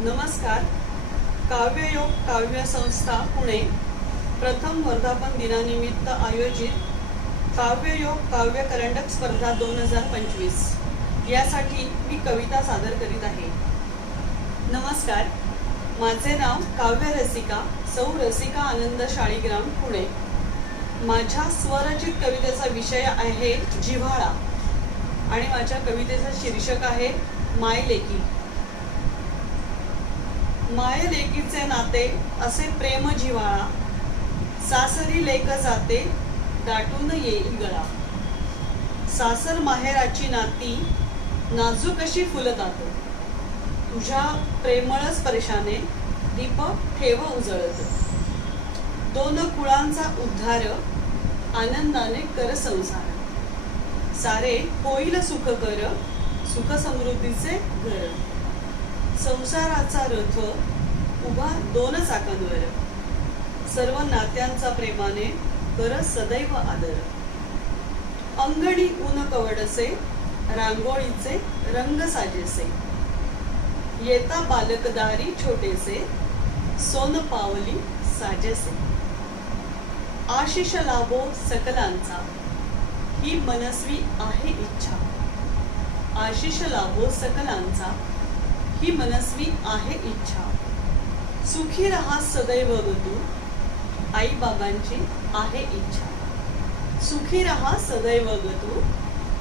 नमस्कार. काव्ययोग काव्य संस्था पुणे प्रथम वर्धापन दिनानिमित्त आयोजित काव्ययोग काव्य करंडक स्पर्धा दोन हजार पंचवीस. यासाठी मी कविता सादर करीत आहे. नमस्कार. माझे नाव काव्य रसिका सौ रसिका आनंद शाळीग्राम पुणे. माझ्या स्वरचित कवितेचा विषय आहे जिव्हाळा आणि माझ्या कवितेचं शीर्षक आहे माय लेकी माय लेकीचे नाते असे प्रेम जिव्हाळा सासरी लेक जाते दाटून येईल गळा सासर माहेराची नाती नाजूक अशी फुलतात. तुझ्या प्रेमळ स्पर्शाने दीप ठेव उजळत. दोन कुळांचा उद्धार आनंदाने कर संसार. सारे होईल सुख कर सुख समृद्धीचे घर. संसाराचा रथ उभा दोन चाकांवर सर्व नात्यांचा प्रेमाने कर सदैव आदर. अंगणी ऊन कवडसे रांगोळीचे रंग साजेसे. येता बालकदारी छोटेसे सोन पावली साजेसे. आशिष लाभो सकलांचा ही मनस्वी आहे इच्छा. आशिष लाभो सकलांचा ही मनस्वी आहे इच्छा. सुखी रहा सदैव ऋतू आईबाबांची आई बाबांची आहे इच्छा. सुखी रहा सदैव ऋतू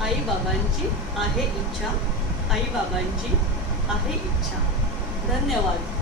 आईबाबांची आई बाबांची आहे इच्छा आई बाबांची आहे इच्छा. धन्यवाद.